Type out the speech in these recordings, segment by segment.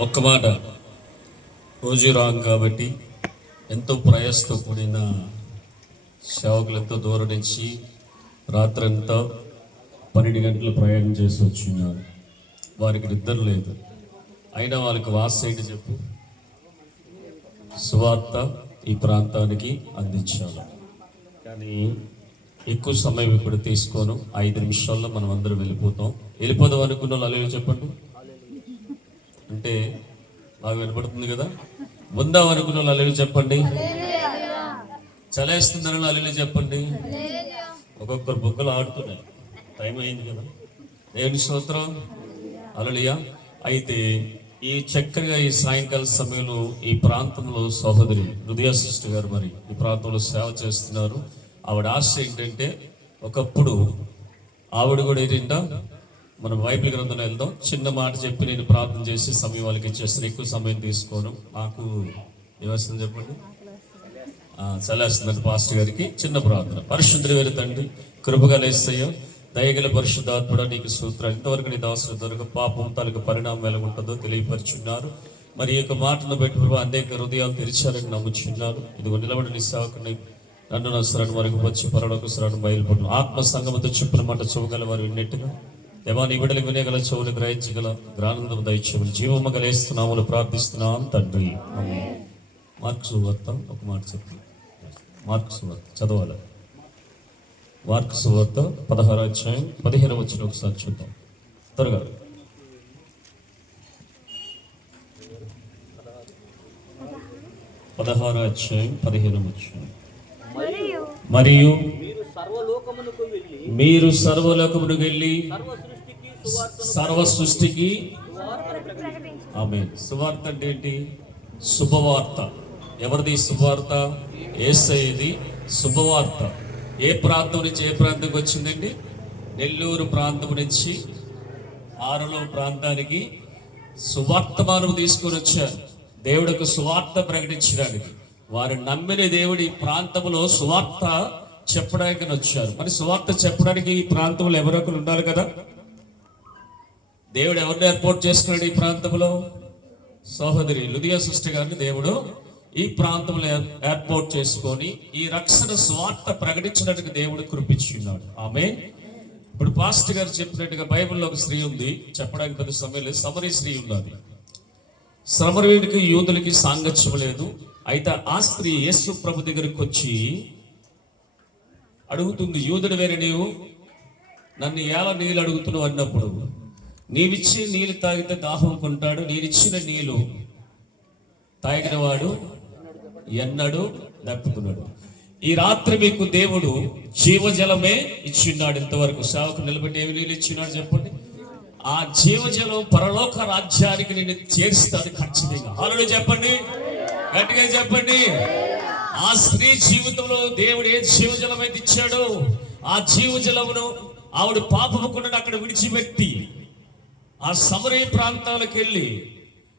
ఒక్క మాట. రోజు రాంగ్ కాబట్టి ఎంతో ప్రయాసతో కూడిన సేవకులతో దూరం నుంచి రాత్రంతా పన్నెండు గంటలు ప్రయాణం చేసి వచ్చిన్నారు వారికి నిద్ర లేదు. అయినా వాళ్ళకి వాస్ ఏంటి చెప్పు? సువార్త ఈ ప్రాంతానికి అందించాలి కానీ ఎక్కువ సమయం ఇప్పుడు తీసుకోను. ఐదు నిమిషాల్లో మనం అందరం వెళ్ళిపోతాం. వెళ్ళిపోదాం అనుకున్న వాళ్ళు అలా చెప్పండి? అంటే బాగా వినపడుతుంది కదా? ఉందా అనుకున్న వాళ్ళు అల్లు చెప్పండి. చలేస్తుందని అల్లు చెప్పండి. ఒక్కొక్కరు బుగ్గలు ఆడుతున్నాయి. టైం అయింది కదా? దేవుని స్తోత్రం. అలలియా అయితే ఈ చక్కగా ఈ సాయంకాల సమయంలో ఈ ప్రాంతంలో సహోదరి హృదయ సృష్టి గారు మరి ఈ ప్రాంతంలో సేవ చేస్తున్నారు. ఆవిడ ఆశ ఏంటంటే ఒకప్పుడు ఆవిడ కూడా ఏంటంటే మనం బైబిల్ గ్రంథంలో వెళ్దాం. చిన్న మాట చెప్పి నేను ప్రార్థన చేసి సమయం వాళ్ళకి ఇచ్చేస్తాను ఎక్కువ సమయం తీసుకోను. నాకు ఏమొస్తుంది చెప్పండి? ఆ, చల్లేస్తుందండి పాస్టర్ గారికి. చిన్న ప్రార్థన. పరిశుద్ధుడు వేరు తండ్రి కృపగా లేస్తాయో దయగల పరిశుద్ధాత్మడ నీకు సూత్రం ఇంతవరకు నీ దాసుల దొరక పాపం తనకు పరిణామం ఎలా ఉంటుందో తెలియపరుచున్నారు. మరి ఈ యొక్క మాటను బట్టి ప్రభు అనేక హృదయాలు తెరిచారని నమ్ముచున్నారు ఇదిగో నిలబడి నీ సేవకుని నన్ను నస్తురాన్ని వరకు వచ్చి పరలోక సురాన్ని బయలుపడు ఆత్మ సంగమతో చెప్పిన మాట చూగల వారు విన్నట్టుగా దేవా నీ బిడ్డలు వినేగల చెవులు గ్రహించగల గ్రానందం దయచేమని జీవమ్మ గలేస్తున్నాములు ప్రార్థిస్తున్నాం తండ్రి. మార్క్స్ సువార్త ఒక మాట చెప్పు. మార్క్స్ సువార్త చదవాలి? మార్క్స్ సువార్త పదహారు అధ్యాయం పదిహేను వచ్చిన ఒకసారి చూద్దాం. త్వరగా. పదహారు అధ్యాయం పదిహేను వచ్చిన మరియు మరియు మీరు సర్వలోకమునకు వెళ్ళి మీరు సర్వలోకమును వెళ్ళి సర్వ సృష్టికి ఆమె సువార్త అంటే ఏంటి? శుభవార్త. ఎవరిది శుభవార్త? ఏసైది శుభవార్త. ఏ ప్రాంతం నుంచి ఏ ప్రాంతంకి వచ్చిందండి? నెల్లూరు ప్రాంతం నుంచి ఆరులో ప్రాంతానికి సువార్తమానం తీసుకొని వచ్చారు. దేవుడికి సువార్త ప్రకటించడానికి. వారు నమ్మిన దేవుడి ఈ ప్రాంతంలో సువార్త చెప్పడానికి వచ్చారు. మరి సువార్త చెప్పడానికి ఈ ప్రాంతంలో ఎవరొకరు ఉండాలి కదా? దేవుడు ఎవరిని ఏర్పాటు చేసుకున్నాడు ఈ ప్రాంతంలో? సహోదరి లుదియా సృష్టి గారిని దేవుడు ఈ ప్రాంతంలో ఏర్పాటు చేసుకొని ఈ రక్షణ స్వార్థ ప్రకటించడానికి దేవుడు కురిపించున్నాడు ఆమె ఇప్పుడు పాస్టర్ గారు చెప్పినట్టుగా బైబిల్లో ఒక స్త్రీ ఉంది. చెప్పడానికి పెద్ద సమయం లేదు. సమరీ స్త్రీ ఉన్నది. సమరవీడికి యూదులకి సాంగత్యం లేదు. అయితే ఆ స్త్రీ యేసు ప్రభు దగ్గరికి వచ్చి అడుగుతుంది యూదుడు వేరే నీవు? నన్ను ఎలా నీళ్ళు అడుగుతున్నావు? అన్నప్పుడు నీవిచ్చి నీళ్ళు తాగితే దాహం కొంటాడు నేనిచ్చిన నీళ్ళు తాగిన వాడు ఎన్నడు దప్పుకున్నాడు ఈ రాత్రి మీకు దేవుడు జీవజలమే ఇచ్చిన్నాడు ఇంతవరకు. సేవకు నిలబెట్టి ఏమి నీళ్ళు ఇచ్చినాడు చెప్పండి? ఆ జీవజలం పరలోక రాజ్యానికి నేను చేరుస్తాను ఖచ్చితంగా. హలో చెప్పండి. గట్టిగా చెప్పండి. ఆ స్త్రీ జీవితంలో దేవుడు ఏ జీవజలం అయితే ఇచ్చాడో ఆ జీవజలమును ఆవిడ పాపముకుండా అక్కడ విడిచిపెట్టి ఆ సమరయ ప్రాంతాలకు వెళ్ళి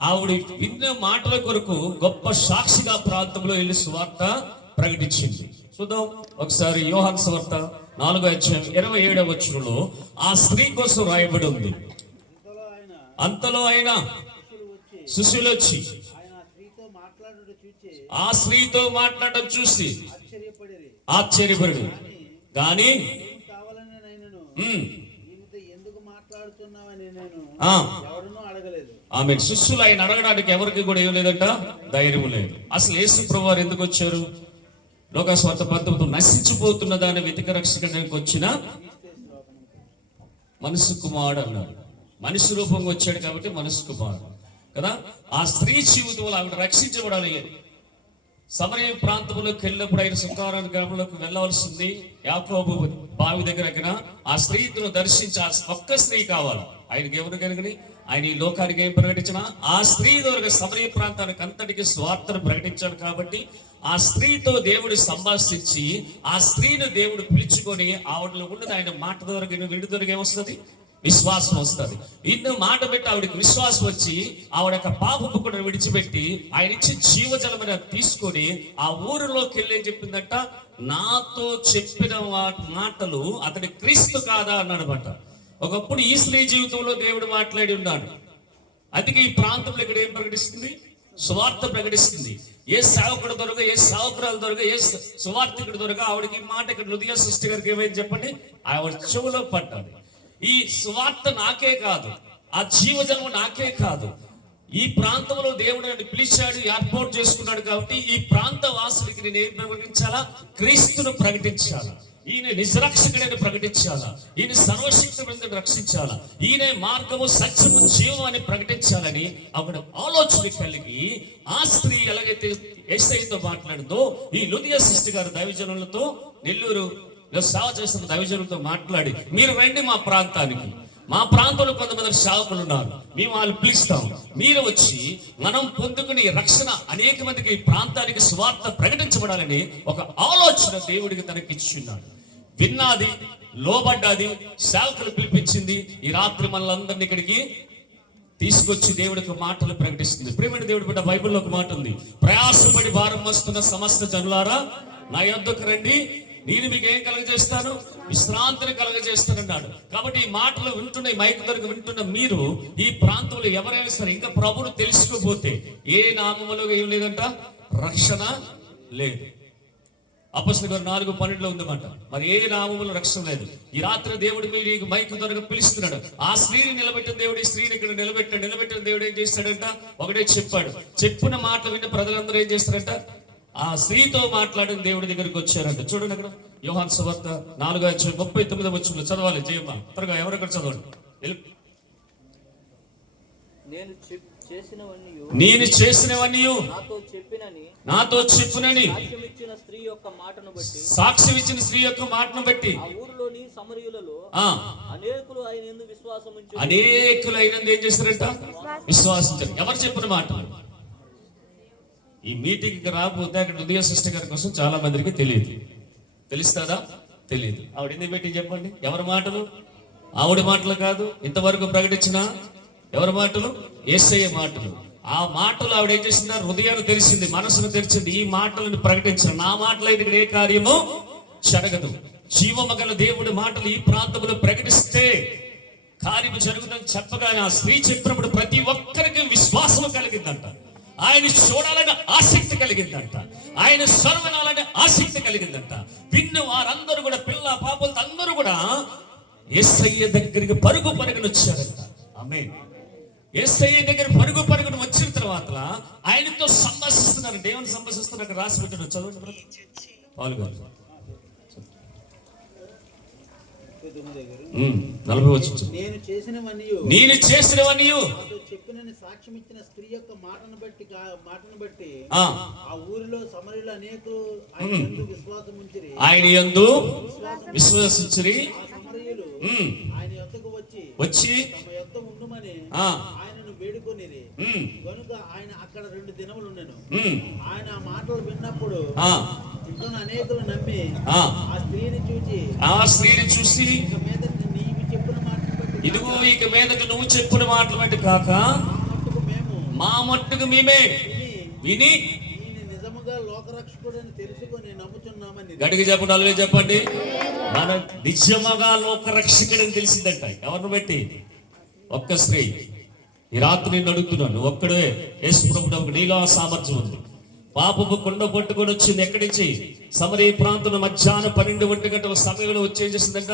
ఆవిడ విన్న మాటల కొరకు గొప్ప సాక్షిగా ప్రాంతంలో వెళ్ళి సువార్త ప్రకటించింది. చూద్దాం ఒకసారి యోహాన్ సువార్త నాలుగో అధ్యాయం ఇరవై ఏడవ వచనంలో ఆ స్త్రీ కోసం రాయబడి ఉంది. అంతలో ఆయన శిష్యులు వచ్చి ఆ స్త్రీతో మాట్లాడుట చూసి ఆశ్చర్యపడు కానీ ఆమె శిష్యులు ఆయన అడగడానికి ఎవరికి కూడా ఏం లేదంట? ధైర్యం లేదు. అసలు యేసు ప్రభు వారు ఎందుకు వచ్చారు? లోకస్వార్థ పంతొమ్మిది నశించిపోతున్న దాన్ని వెతిక రక్షించడానికి వచ్చిన మనసు కుమారుడు అన్నాడు. మనిషి రూపంగా వచ్చాడు కాబట్టి మనసు కుమారుడు. కదా? ఆ స్త్రీ జీవితంలో ఆవిడ రక్షించబడాలి సమరయ ప్రాంతంలోకి వెళ్ళినప్పుడు ఆయన సుఖారాన్ని గ్రామంలోకి వెళ్ళవలసింది. యాకోబు బావి దగ్గర ఆ స్త్రీను దర్శించి ఆ ఒక్క స్త్రీ కావాలి. ఆయనకి ఎవరు కనుగని ఆయన ఈ లోకానికి ఏం ప్రకటించిన ఆ స్త్రీ ద్వారా సమరయ ప్రాంతానికి అంతటికి స్వార్థను ప్రకటించాడు కాబట్టి ఆ స్త్రీతో దేవుడు సంభాషించి ఆ స్త్రీని దేవుడు పిలుచుకొని ఆవిడలో ఉన్నది ఆయన మాట ద్వారా విడి ఏమొస్తుంది? విశ్వాసం వస్తుంది. ఇన్న మాట పెట్టి ఆవిడకి విశ్వాసం వచ్చి ఆవిడ యొక్క పాపపు కూడా విడిచిపెట్టి ఆయన ఇచ్చి జీవజలమైన తీసుకొని ఆ ఊరిలోకి వెళ్ళి చెప్పిందట చెప్పిందంట? నాతో చెప్పిన వా- మాటలు అతడి క్రీస్తు కాదా? అన్నాడనమాట ఒకప్పుడు ఈ స్త్రీ జీవితంలో దేవుడు మాట్లాడి ఉన్నాడు. అందుకే ఈ ప్రాంతంలో ఇక్కడ ఏం ప్రకటిస్తుంది? సువార్త ప్రకటిస్తుంది. ఏ సేవకుడు దొరక ఏ సేవకురాలు దొరక ఏ స- సువార్థికుడు దొరక ఆవిడకి ఈ మాట ఇక్కడ హృదయ సృష్టి గారికి ఏమైంది చెప్పండి? ఆవిడ చెవులో పట్టాలి ఈ సువార్త నాకే కాదు ఆ జీవజన్మ నాకే కాదు. ఈ ప్రాంతంలో దేవుడు నన్ను పిలిచాడు ఏర్పాటు చేసుకున్నాడు కాబట్టి ఈ ప్రాంత వాసులకి నేను ఏం ప్రకటించాలా? క్రీస్తును ప్రకటించాలా? ఈయన నిజరక్షకుడని ప్రకటించాలా? ఈయన సర్వశక్తి రక్షించాలా? ఈయన మార్గము సత్యము జీవం అని ప్రకటించాలని ఆవిడ ఆలోచన కలిగి ఆ స్త్రీ ఎలాగైతే ఎస్ఐతో మాట్లాడిందో ఈ లుదియా సృష్టి గారు దైవజనులతో నెల్లూరు సేవ చేస్తున్న దైవజనులతో మాట్లాడి మీరు రండి మా ప్రాంతానికి. మా ప్రాంతంలో కొంతమంది సేవకులు ఉన్నారు. మేము వాళ్ళు పిలుస్తాం. మీరు వచ్చి మనం పొందుకుని రక్షణ అనేక మందికి ఈ ప్రాంతానికి స్వార్థ ప్రకటించబడాలని ఒక ఆలోచన దేవుడికి తనకి ఇచ్చున్నాడు. విన్నాది లోబడ్డాది సేవకులు పిలిపించింది ఈ రాత్రి మనలందరినీ ఇక్కడికి తీసుకొచ్చి దేవుడికి మాటలు ప్రకటిస్తుంది. ప్రేమైన దేవుడి బిడ్డ బైబిల్లో ఒక మాట ఉంది. ప్రయాసపడి భారం వస్తున్న సమస్త జనులారా నా యొద్దకు రండి. నేను మీకు ఏం కలగజేస్తాను? విశ్రాంతిని కలగజేస్తానన్నాడు. కాబట్టి ఈ మాటలు వింటున్న ఈ మైక్ దొరికి వింటున్న మీరు ఈ ప్రాంతంలో ఎవరైనా సరే ఇంకా ప్రభును తెలుసుకోపోతే ఏ నామములో ఏం లేదంట? రక్షణ లేదు. అపస్సు గారు నాలుగు పన్నెండులో ఉందన్నమాట. మరి ఏ నామములు రక్షణ లేదు? ఈ రాత్రి దేవుడు మీరు ఈ మైక్ ద్వారా పిలుస్తున్నాడు. ఆ స్త్రీని నిలబెట్టిన దేవుడు ఈ స్త్రీని ఇక్కడ నిలబెట్టాడు. నిలబెట్టిన దేవుడు ఏం చేస్తాడంట? ఒకటే చెప్పాడు. చెప్పిన మాటలు విన్న ప్రజలందరూ ఏం చేస్తారంట? ఆ స్త్రీతో మాట్లాడిన దేవుడి దగ్గరికి వచ్చారంట. చూడండి అక్కడ. యోహాన్ సువార్త నాలుగో అధ్యాయం ముప్పై తొమ్మిది వచ్చిన చదవాలి. జయమ్మ త్వరగా ఎవరెక్కడ చదవండి. నేను నేను చేసినవన్నీ నాతో చెప్పినని సాక్ష్యం ఇచ్చిన స్త్రీ యొక్క మాటను బట్టి సాక్ష్యం ఇచ్చిన స్త్రీ యొక్క మాటను బట్టి ఆ ఊరిలోని సమరయులలో ఆ అనేకులు ఆయన విశ్వాసం ఉంచి అనేకులైనంది ఏం చేస్తారంట విశ్వాసించారు. ఎవరు చెప్పిన మాట ఈ మీటింగ్కి రాకపోతే అక్కడ హృదయ సృష్టి గారి కోసం చాలా మందికి తెలియదు. తెలుస్తుందా తెలియదు. ఆవిడ ఎందుకు మీటింగ్ చెప్పండి? ఎవరి మాటలు? ఆవిడ మాటలు కాదు. ఇంతవరకు ప్రకటించిన ఎవరి మాటలు? ఏసయ్య మాటలు. ఆ మాటలు ఆవిడ ఏం చేసిందా? హృదయాన్ని తెలిసింది మనసును తెరిచింది. ఈ మాటలను ప్రకటించారు నా మాటలు అయితే ఇక్కడ ఏ కార్యము? జరగదు జీవమగల దేవుడి మాటలు ఈ ప్రాంతంలో ప్రకటిస్తే కార్యము జరుగుతుందని చెప్పగానే ఆ స్త్రీ చెప్పినప్పుడు ప్రతి ఒక్కరికి విశ్వాసం కలిగిందంట. ఆయన చూడాలని ఆసక్తి కలిగిందంట. ఆయన స్వరమనాలని ఆసక్తి కలిగిందంట. విన్ను వారందరూ కూడా పిల్ల పాపలతో అందరూ కూడా ఎస్ఐ దగ్గరికి పరుగు పరుగున వచ్చారంట. ఆమె ఎస్ఐ దగ్గర పరుగు పరుగున వచ్చిన తర్వాత ఆయనతో సంభాషిస్తున్నారు దేవుని సంభాషిస్తున్నారు రాసి పెట్టారు చదవండి. పాల్గొన్నారు ముప్పై తొమ్మిది దగ్గర ఉమ్, నలభై వచ్చి నేను చేసినవన్నీ నేను చేసినవన్నీ నాతో చెప్పినని సాక్ష్యం ఇచ్చిన స్త్రీ యొక్క మాటను బట్టి మాటను బట్టి ఆ, ఊరిలో సమరులు అనేకులు ఆయన యందు విశ్వాసం ఉంచిరి. ఆయన యందు విశ్వసించరి సమరయులు ఆయన యొద్దకు వచ్చి వచ్చి తమ యొద్ద ఉండుమని ఆ, ఆయనను వేడుకొనిరి. కనుక ఆయన అక్కడ రెండు దినములు ఉండెను ఆయన ఆ మాటలు విన్నప్పుడు ఆ, స్త్రీని చూచి ఆ స్త్రీని చూసి ఇదిగో ఇక మీదట నువ్వు చెప్పిన మాటలు బట్టి కాక మా మట్టుకు మేమే విని గడికి చెప్పండి అలాగే చెప్పండి. మన నిజముగా లోక రక్షకుడని తెలిసిందంట. ఎవరిని బట్టి? ఒక్క స్త్రీ. ఈ రాత్రి నేను అడుగుతున్నాను. ఒక్కడే. యేసు ప్రభుడు ఒక నీలో సామర్థ్యం ఉంది. పాపపు కొండ పట్టుకొని వచ్చింది ఎక్కడి నుంచి? సమరీ ప్రాంతంలో మధ్యాహ్నం పన్నెండు ఒంటి గంటల సమయంలో వచ్చేం చేసిందంట?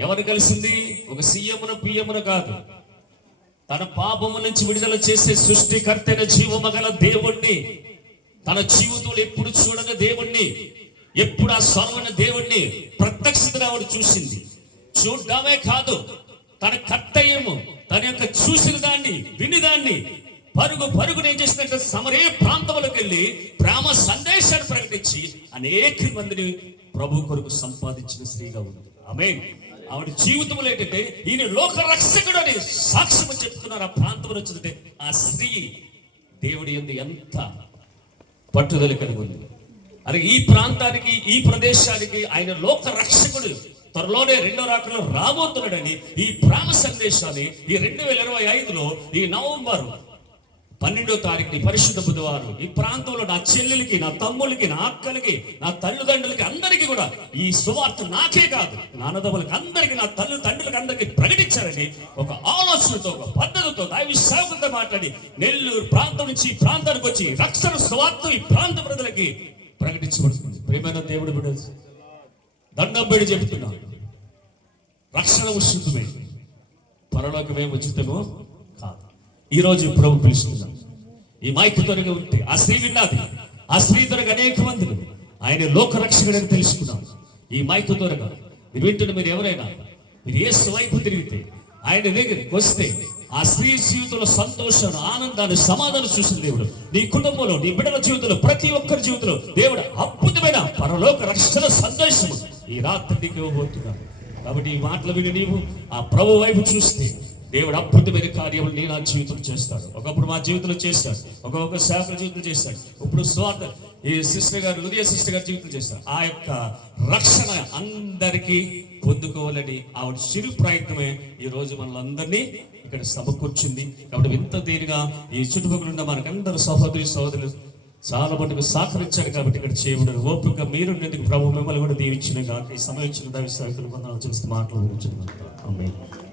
ఎవరు కలిసింది? ఒక సీఎమును పిఎమును కాదు. తన పాపము నుంచి విడుదల చేసే సృష్టికర్తైన జీవమగల దేవుణ్ణి తన జీవితంలో ఎప్పుడు చూడని దేవుణ్ణి ఎప్పుడు ఆ స్వరమైన దేవుణ్ణి ప్రత్యక్షతగా ఆవిడ చూసింది. చూడడమే కాదు తన కర్తయ్యము తన యొక్క చూసిన దాన్ని విని దాన్ని పరుగు పరుగున ఏం చేసిందంటే సమరే ప్రాంతంలోకి వెళ్ళి ప్రేమ సందేశాన్ని ప్రకటించి అనేక మందిని ప్రభు కొరకు సంపాదించిన స్త్రీగా ఉంది. ఆమె ఆవిడ జీవితంలో ఏంటంటే ఈయన లోక రక్షకుడు అని సాక్ష్యం చెప్తున్నారు ఆ ప్రాంతంలో వచ్చిందంటే ఆ స్త్రీ దేవుడి ఎందు ఎంత పట్టుదల కలిగి ఉంది. అలాగే ఈ ప్రాంతానికి ఈ ప్రదేశానికి ఆయన లోక రక్షకుడు త్వరలోనే రెండో రాకలో రాబోతున్నాడని ఈ ప్రేమ సందేశాన్ని ఈ రెండు వేల ఇరవై ఐదులో ఈ నవంబర్ పన్నెండో తారీఖు పరిశుద్ధ బుధవారం. ఈ ప్రాంతంలో నా చెల్లెలకి నా తమ్ములకి నా అక్కలకి నా తల్లిదండ్రులకి అందరికీ కూడా ఈ సువార్త నాకే కాదు. నా అందరికీ నా తల్లి తండ్రులకి అందరికీ ప్రకటించాలని ఒక ఆలోచనతో ఒక పద్ధతితో దైవ సేవకులతో మాట్లాడి నెల్లూరు ప్రాంతం నుంచి ఈ ప్రాంతానికి వచ్చి రక్షణ సువార్త ఈ ప్రాంత ప్రజలకి ప్రకటించబడుతుంది. ప్రేమైన దేవుడు బిడ్డ దండం పెడి చెబుతున్నాను రక్షణ ఉచితమే. పరలోకమే ఉచితమో. ఈరోజు ఈ రోజు ప్రభు పిలుస్తున్నాం. ఈ మైక్ త్వరగా ఉంటే ఆ స్త్రీ విన్నది? ఆ స్త్రీ త్వరగా అనేక మందిని ఆయన లోకరక్షకుడని తెలుసుకున్నాం. ఈ మైక్ త్వరగా. మీరు వింటున్న మీరు ఎవరైనా మీరు ఏ వైపు తిరిగితే ఆయన దగ్గరికి వస్తే ఆ స్త్రీ జీవితంలో సంతోషాన్ని ఆనందాన్ని సమాధానం చూసిన దేవుడు. నీ కుటుంబంలో నీ బిడ్డల జీవితంలో ప్రతి ఒక్కరి జీవితంలో దేవుడు అద్భుతమైన పరలోక రక్షణ సందేశము ఈ రాత్రి నీకు ఇవ్వబోతున్నాడు. కాబట్టి ఈ మాటలు విని నీవు ఆ ప్రభు వైపు చూస్తే దేవుడు అద్భుతమైన కార్యములు నేను నా జీవితంలో చేస్తాడు. ఒకప్పుడు మా జీవితంలో చేస్తాడు ఒక్కొక్క శాఖల జీవితం చేస్తాడు ఇప్పుడు స్వార్థ ఈ సిస్టర్ గారు హృదయ సిస్టర్ గారి జీవితం చేస్తాడు ఆ యొక్క రక్షణ అందరికీ పొందుకోవాలని ఆవిడ చిరు ప్రయత్నమే ఈ రోజు మనల్ని ఇక్కడ సమకూర్చింది. కాబట్టి ఇంత తీరుగా ఈ చుట్టుపక్కల ఉన్న మనకందరూ సహోదరి సహోదరులు చాలా మటుకు సహకరించారు కాబట్టి ఇక్కడ చేయబడిన ఓపిక మీరు ప్రభు మిమ్మల్ని కూడా దీవించిన ఈ సమయం ఇచ్చిన దైవ సేవకులు కొందరు చూస్తే మాట్లాడుతున్నాను